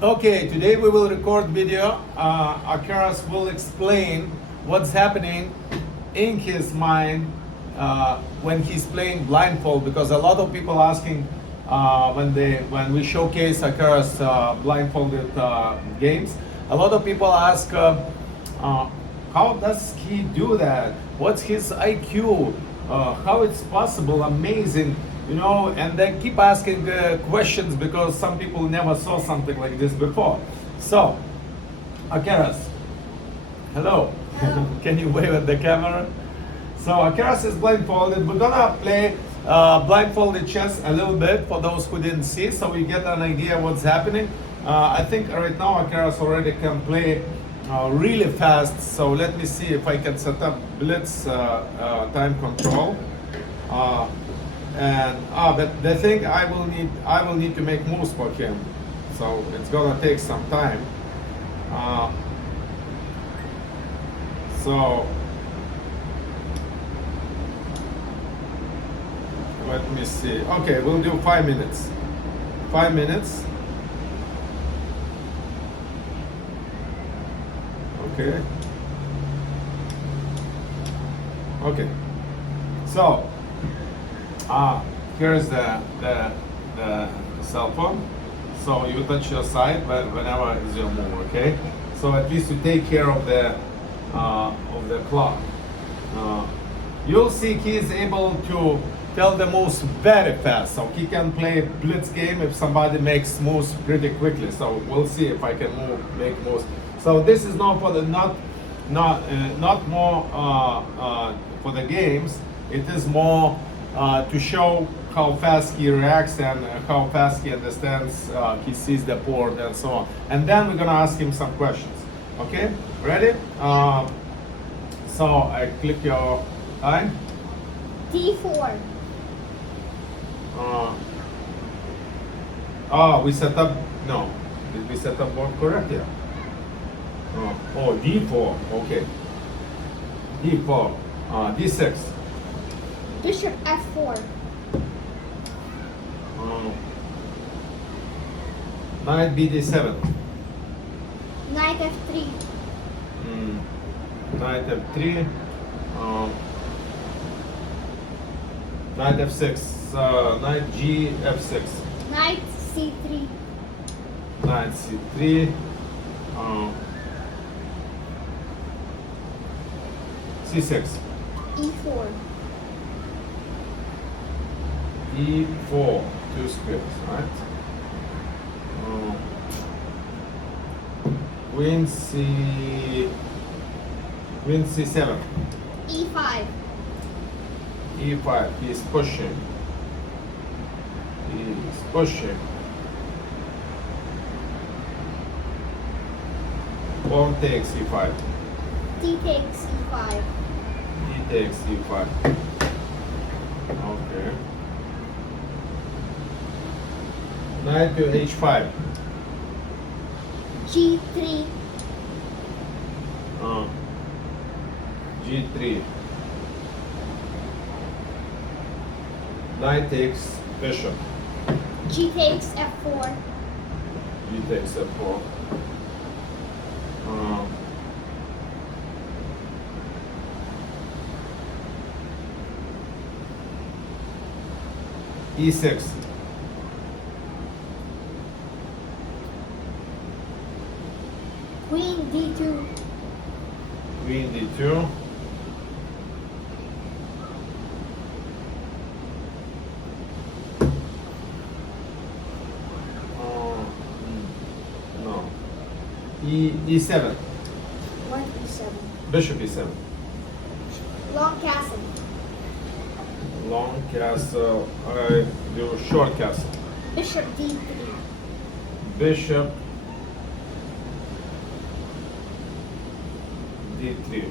Okay, today we will record video. AKERAS will explain what's happening in his mind when he's playing blindfold, because a lot of people asking when we showcase AKERAS blindfolded games, a lot of people ask how does he do that? What's his IQ? How it's possible? Amazing, you know, and they keep asking questions because some people never saw something like this before. So, AKERAS, hello. Hello. Can you wave at the camera? So, AKERAS is blindfolded. We're gonna play blindfolded chess a little bit for those who didn't see, so we get an idea what's happening. I think right now AKERAS already can play really fast. So let me see if I can set up blitz time control. But the thing I will need to make moves for him, so it's gonna take some time. So let me see. Okay, we'll do 5 minutes. 5 minutes. Okay. Okay. So here's the cell phone. So you touch your side whenever is your move. Okay. So at least you take care of the clock. You'll see he is able to tell the moves very fast. So he can play blitz game if somebody makes moves pretty quickly. So we'll see if I can make moves. So this is not for the not more for the games. It is more to show how fast he reacts and how fast he understands. He sees the board and so on. And then we're gonna ask him some questions. Okay, ready? So I click your time. D4. We set up. No, did we set up board correct? Yeah. Oh, D4, okay. D4, D6. Bishop F4. Knight BD7. Knight F3. Knight F3. Knight F6. Knight G F6. Knight C3. Knight C3. C6. E4. E4, two squares, right? Queen C7. E5. E5, he's pushing. He's pushing. Pawn takes E5. D takes E5. E takes E5. Okay. Knight to H5. G3. G3. Knight takes bishop. G takes F4. G takes F4. E6. Queen D2. Queen D2. No. E7. What E7? Bishop E7. Long castle. Long castle. I do short castle. Bishop D3. Bishop D3.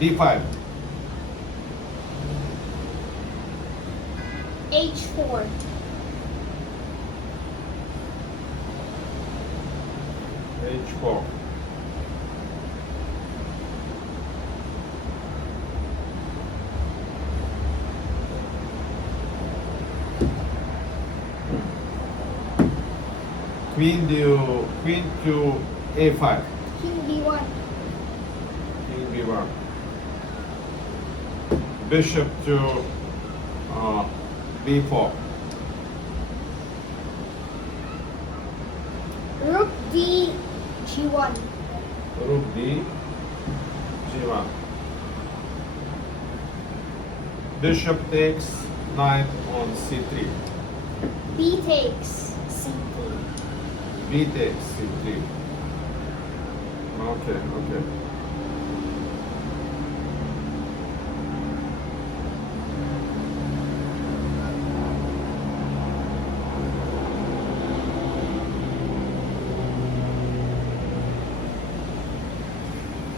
D5. H4. H4. Queen to A5. King B1. King B1. Bishop to B4. Rook D G1. Rook D G1. Bishop takes knight on C3. B takes C3. B takes C3. Okay, okay.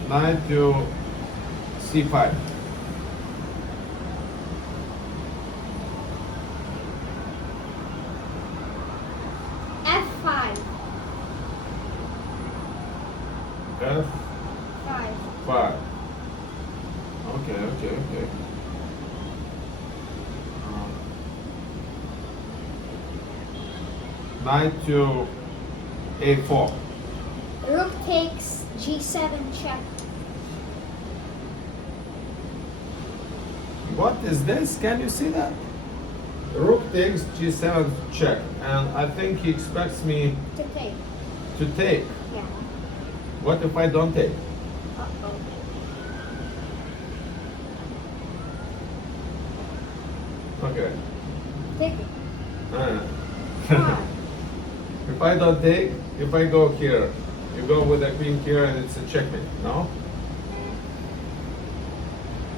Knight to C5. F5. F5. 5. Okay, okay, okay. Knight to A4. Rook takes G7 check. What is this? Can you see that? Rook takes G7 check, and I think he expects me To take. to take. Yeah. What if I don't take? Uh-oh. Okay. Take it. Uh. Why? If I don't take, if I go here, you go with the queen here and it's a checkmate, no?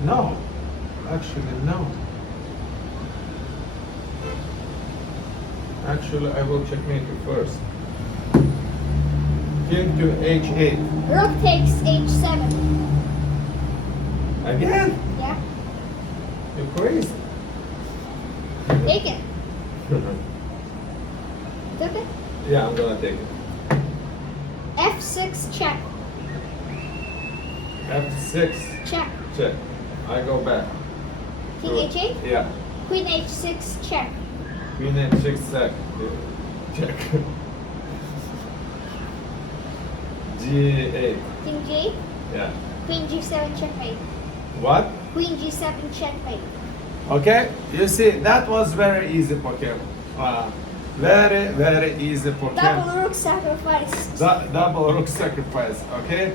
No. Actually, no. Actually, I will checkmate you first. King to H8. Rook takes H7. Again? Yeah. You're crazy. Take it. Took it. Yeah, I'm gonna take it. F6 check. F6. Check. Check. I go back. King Good. H8. Yeah. Queen H6 check. Queen H6 check. Check. G8. King G. Yeah. Queen G7 checkmate. What? Queen G7 checkmate. Okay. You see, that was very easy Pokemon. Very, very easy Pokemon. Double rook sacrifice. Double rook sacrifice. Okay.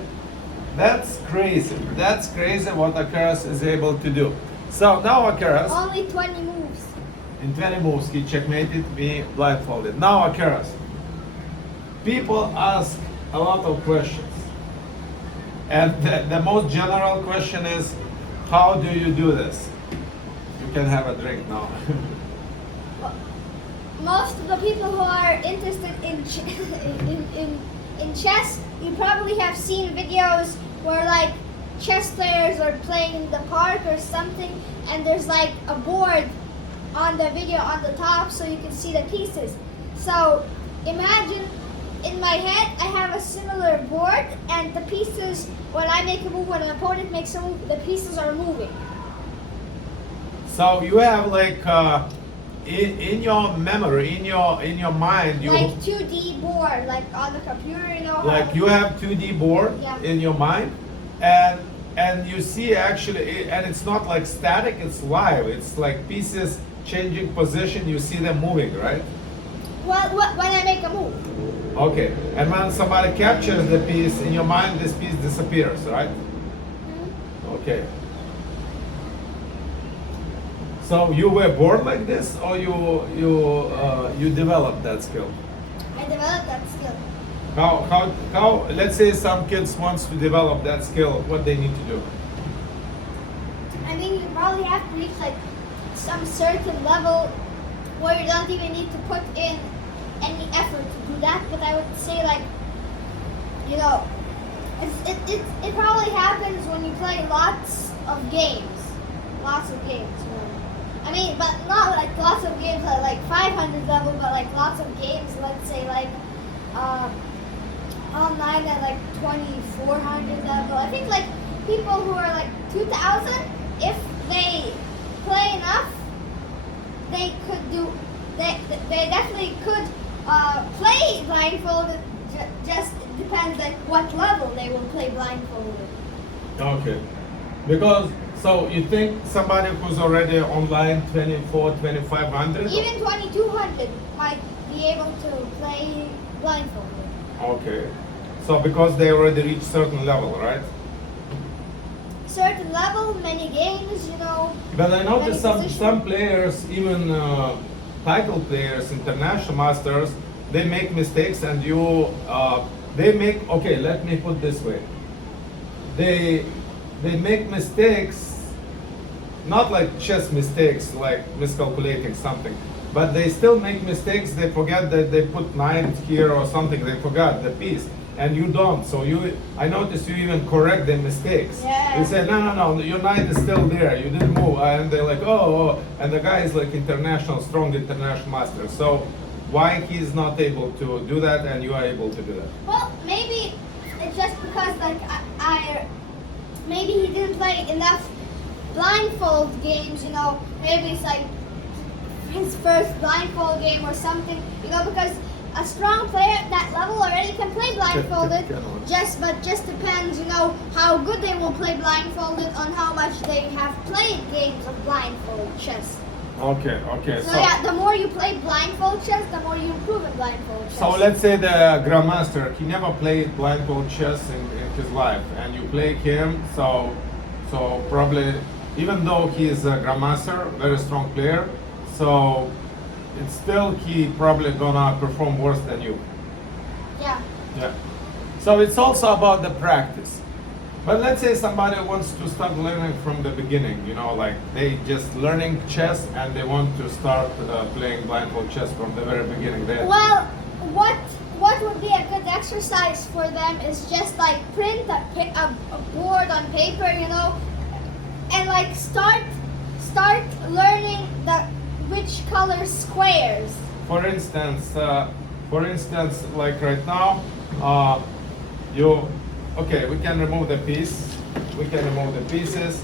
That's crazy. That's crazy what AKERAS is able to do. So now AKERAS, Only 20 moves. in 20 moves, he checkmated me blindfolded. Now AKERAS. People ask a lot of questions. And the most general question is, how do you do this? You can have a drink now. Most of the people who are interested in in chess, you probably have seen videos where like chess players are playing in the park or something, and there's like a board on the video on the top so you can see the pieces. So imagine in my head I have a similar board, and the pieces, when I make a move, when an opponent makes a move, the pieces are moving. So you have like in your memory, in your mind, you Like 2D board, like on the computer, you know. like you have 2D board Yeah. in your mind, and you see actually, and it's not like static, it's live. It's like pieces changing position. You see them moving, right? Well, when I make a move. Okay. And when somebody captures the piece in your mind, this piece disappears, right? Okay. So you were born like this, or you developed that skill? I developed that skill. How? Let's say some kids wants to develop that skill. What they need to do? I mean, you probably have to reach like some certain level where you don't even need to put in any effort to do that. But I would say like, you know, it probably happens when you play lots of games. Lots of games, you know. I mean, but not like lots of games at like 500 level, but like lots of games, let's say like online at like 2400 level. I think like people who are like 2000, if they play enough, they could do. They definitely could play blindfolded. Just depends like what level they will play blindfolded. Okay. Because, so you think somebody who's already online 2500? Even 2200 might be able to play blindfolded. Okay. So because they already reached certain level, right? Certain level, many games, you know. But I noticed many positions. some players, even title players, international masters, they make mistakes and they make, okay, let me put this way. They make mistakes, not like chess mistakes, like miscalculating something, but they still make mistakes. They forget that they put knight here or something. They forgot the piece, and you don't. So I noticed you even correct the mistakes. Yeah. You say, no, your knight is still there. You didn't move, and they're like, oh, and the guy is like strong international master. So why he's not able to do that, and you are able to do that? Well, maybe it's just because like maybe he didn't play enough blindfold games, you know. Maybe it's like his first blindfold game or something, you know, because a strong player at that level already can play blindfolded. Just depends, you know, how good they will play blindfolded on how much they have played games of blindfold chess. Okay. So yeah, the more you play blindfold chess, the more you improve in blindfold chess. So let's say the grandmaster, he never played blindfold chess in his life, and you play him, so probably, even though he is a grandmaster, very strong player, so it's still he probably gonna perform worse than you. Yeah. Yeah. So it's also about the practice. But let's say somebody wants to start learning from the beginning, you know, like they just learning chess and they want to start playing blindfold chess from the very beginning. Well, what would be a good exercise for them is just like print a board on paper, you know, and like start learning which color squares. For instance, like right now, we can remove the piece. We can remove the pieces.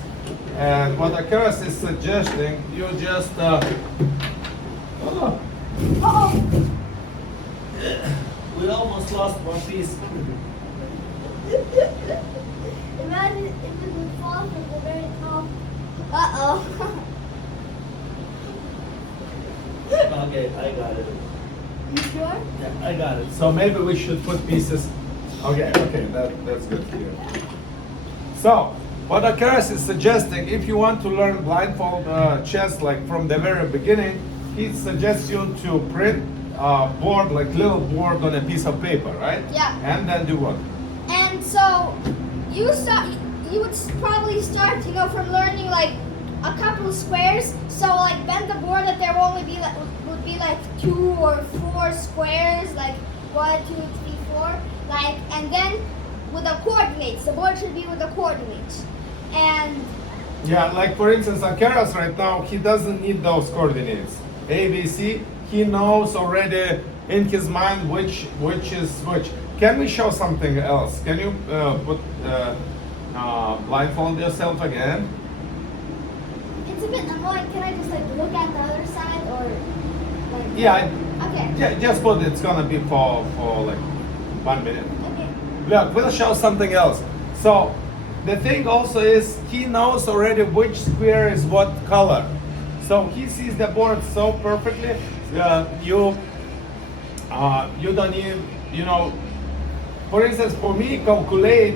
And what AKERAS is suggesting, you just we almost lost one piece. Imagine if it would fall from the very top. Uh-oh. Okay, I got it. You sure? Yeah, I got it. So maybe we should put pieces. Okay, that's good here. So, what AKERAS is suggesting, if you want to learn blindfold chess like from the very beginning, he suggests you to print a board, like little board on a piece of paper, right? Yeah. And then do what? And so you would probably start, you know, from learning like a couple of squares. So like bend the board that there will only be would be like 2 or 4 squares, like 1, 2, 3, 4, like, and then with the coordinates. The board should be with the coordinates. And yeah, like for instance, AKERAS right now, he doesn't need those coordinates. A, B, C. He knows already in his mind which is which. Can we show something else? Can you blindfold yourself again? it's a bit annoying. Can I just like look at the other side or like? Yeah. Okay. Yeah, just put it's gonna be for like 1 minute. Okay. Look, we'll show something else. So the thing also is he knows already which square is what color. So he sees the board so perfectly. You don't even, you know, for instance, for me, calculate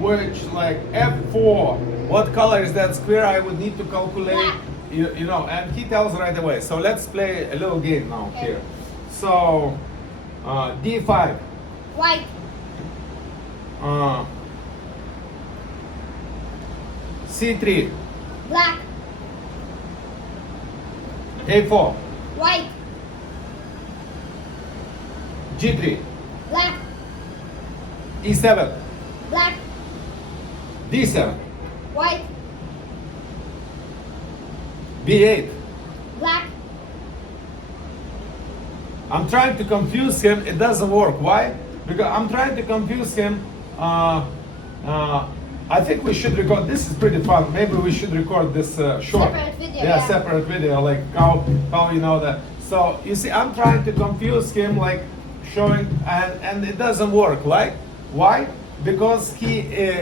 which, like F4, what color is that square, I would need to calculate, Black. you know, and he tells right away. So let's play a little game now Okay. here. So, D5. White. C3. Black. A4. White. G3. Black. E7. Black. D7. White. B8. Black. I'm trying to confuse him. It doesn't work. Why? because I'm trying to confuse him. I think we should record. This is pretty fun. Maybe we should record this short. Separate video, Yeah, yeah. separate video. Like how you know that. So you see, I'm trying to confuse him, like showing, and it doesn't work. Like why? Because he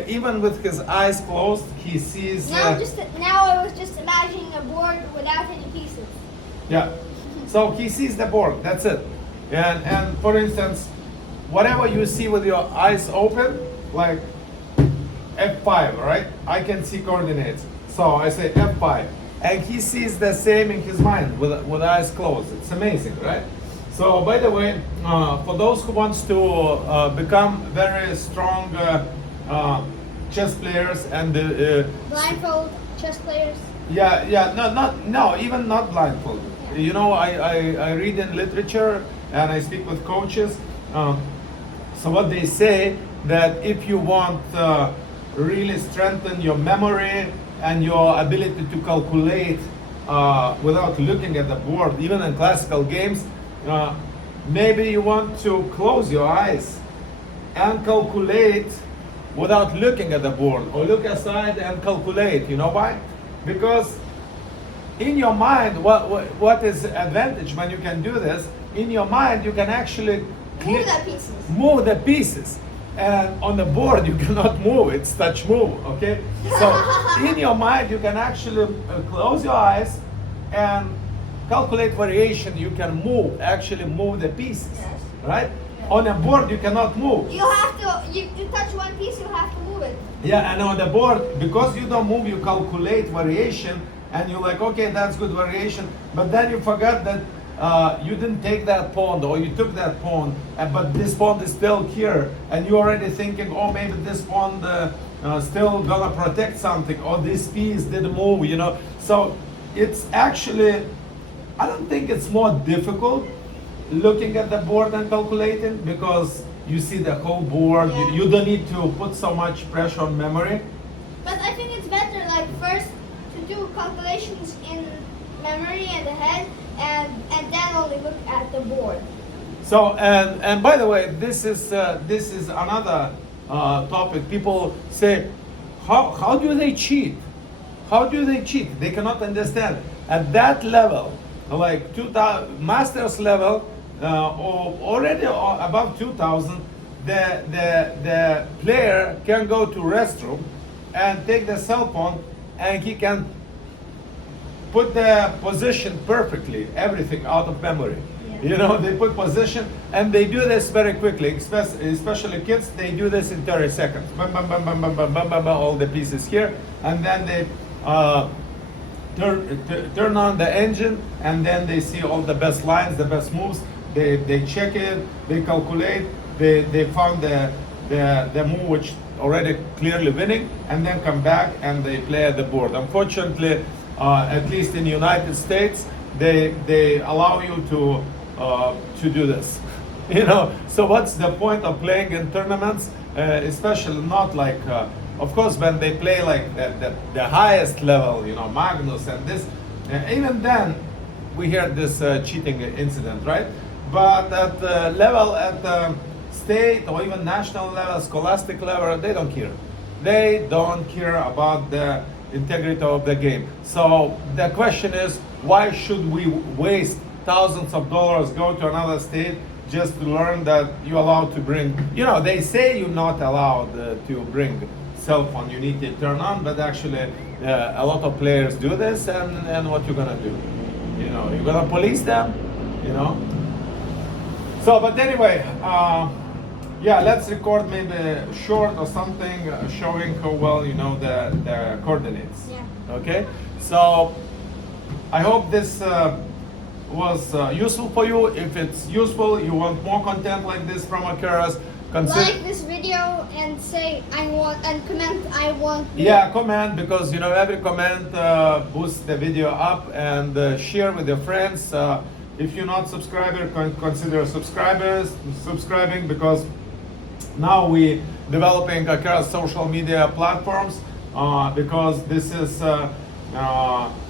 even with his eyes closed, he sees. Now I was just imagining a board without any pieces. Yeah. So he sees the board. That's it. And for instance, whatever you see with your eyes open, like F5, right? I can see coordinates. So I say F5. And he sees the same in his mind with eyes closed. It's amazing, right? So by the way, for those who wants to become very strong chess players and Blindfold chess players. no, even not blindfold. Yeah. You know, I read in literature and I speak with coaches. So what they say that if you want really strengthen your memory and your ability to calculate without looking at the board, even in classical games, maybe you want to close your eyes and calculate without looking at the board, or look aside and calculate. You know why? Because in your mind, what is advantage when you can do this? In your mind, you can actually move the pieces. And on the board, you cannot move. It's touch move, okay? So in your mind, you can actually close your eyes and calculate variation. You can actually move the pieces, Yes. right? Yes. On a board, you cannot move. You have to, you touch one piece, you have to move it. Yeah, and on the board, because you don't move, you calculate variation, and you're like, okay, that's good variation, but then you forgot that you didn't take that pawn, or you took that pawn, but this pawn is still here, and you're already thinking, oh, maybe this pawn still gonna protect something, or this piece didn't move, you know. So it's actually, I don't think it's more difficult looking at the board and calculating, because you see the whole board. Yeah. You don't need to put so much pressure on memory. But I think it's better, like, first to do calculations in memory and the head, and then only look at the board. So and by the way, this is another topic. People say, how do they cheat? How do they cheat? They cannot understand. At that level, like 2000 masters level, or already above 2000, the player can go to restroom and take the cell phone, and he can put the position perfectly, everything out of memory. Yeah. You know, they put position, and they do this very quickly, especially kids. They do this in 30 seconds. Bam, bam, bam, bam, bam, bam, bam, bam, bam, all the pieces here, and then they turn on the engine, and then they see all the best lines, the best moves. They check it, they calculate, they found the move which already clearly winning, and then come back and they play at the board. Unfortunately, at least in the United States, they allow you to do this. You know, so what's the point of playing in tournaments, especially not like, of course, when they play like the highest level, you know, Magnus and this, even then we hear this cheating incident, right? But at the level, at the state or even national level, scholastic level, they don't care. They don't care about the integrity of the game. So the question is, why should we waste thousands of dollars, go to another state just to learn that you're allowed to bring, you know, they say you're not allowed to bring cell phone, you need to turn on, but actually a lot of players do this, and what you're gonna do? You know, you're gonna police them, you know? So, but anyway, yeah, let's record maybe short or something showing how well you know the coordinates. Yeah. Okay, so I hope this was useful for you. If it's useful, you want more content like this from AKERAS, Like this video and say I want, and comment I want more. Yeah, comment, because you know every comment boosts the video up, and share with your friends. If you're not subscriber, consider subscribing, because now we developing AKERAS social media platforms, because this is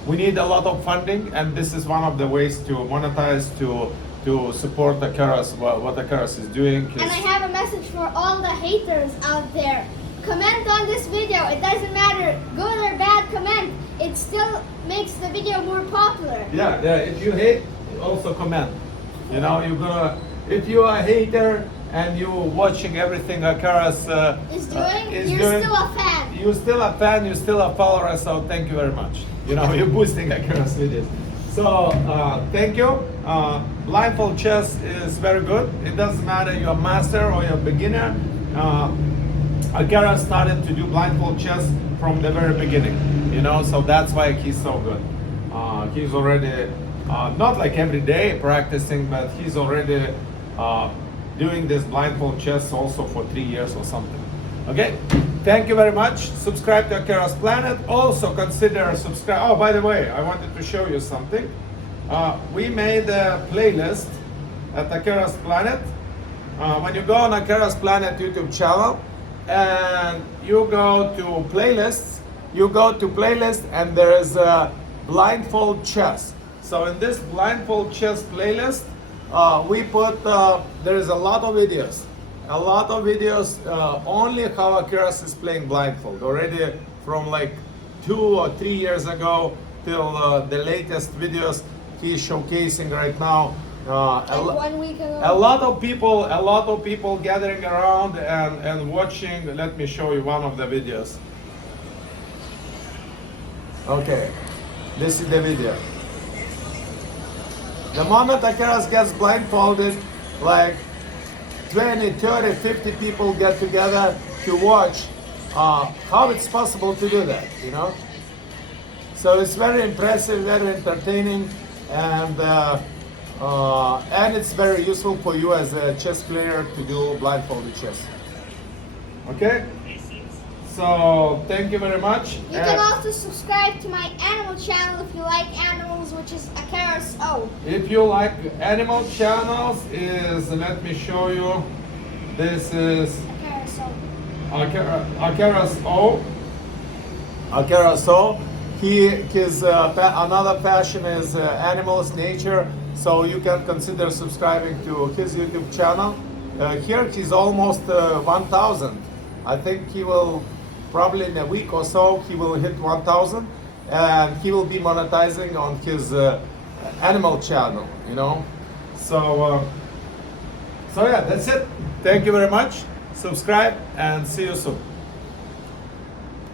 we need a lot of funding, and this is one of the ways to monetize, to to support AKERAS, what AKERAS is doing. And I have a message for all the haters out there. Comment on this video. It doesn't matter, good or bad comment. It still makes the video more popular. Yeah, if you hate, also comment. You know, if you are a hater and you watching everything AKERAS Is doing, is you're doing, still a fan. you're still a fan, you're still a follower, so thank you very much. You know, you're boosting AKERAS videos. So, thank you. Blindfold chess is very good. It doesn't matter you're a master or you're a beginner. AKERAS started to do blindfold chess from the very beginning, you know, so that's why he's so good. He's already, not like every day practicing, but he's already doing this blindfold chess also for 3 years or something. Okay, thank you very much. Subscribe to AKERAS Planet. Also consider subscribe. Oh, by the way, I wanted to show you something. We made a playlist at AKERAS Planet. When you go on AKERAS Planet YouTube channel and you go to playlists, and there is a Blindfold Chess. So in this Blindfold Chess playlist, we put, there is a lot of videos. Only how AKERAS is playing blindfold. Already from like 2 or 3 years ago till the latest videos he's showcasing right now. Like 1 week ago. A lot of people gathering around and watching. Let me show you one of the videos. Okay, this is the video. The moment AKERAS gets blindfolded, like 20, 30, 50 people get together to watch how it's possible to do that, you know? So it's very impressive, very entertaining, and it's very useful for you as a chess player to do blindfolded chess. Okay? So thank you very much. You can also subscribe to my animal channel if you like animals, which is AKERAS O. If you like animal channels, let me show you. This is AKERAS O. AKERAS O. His another passion is animals, nature. So you can consider subscribing to his YouTube channel. Here he's almost 1,000. I think he will probably in a week or so he will hit 1,000, and he will be monetizing on his animal channel. You know, so yeah, that's it. Thank you very much. Subscribe and see you soon.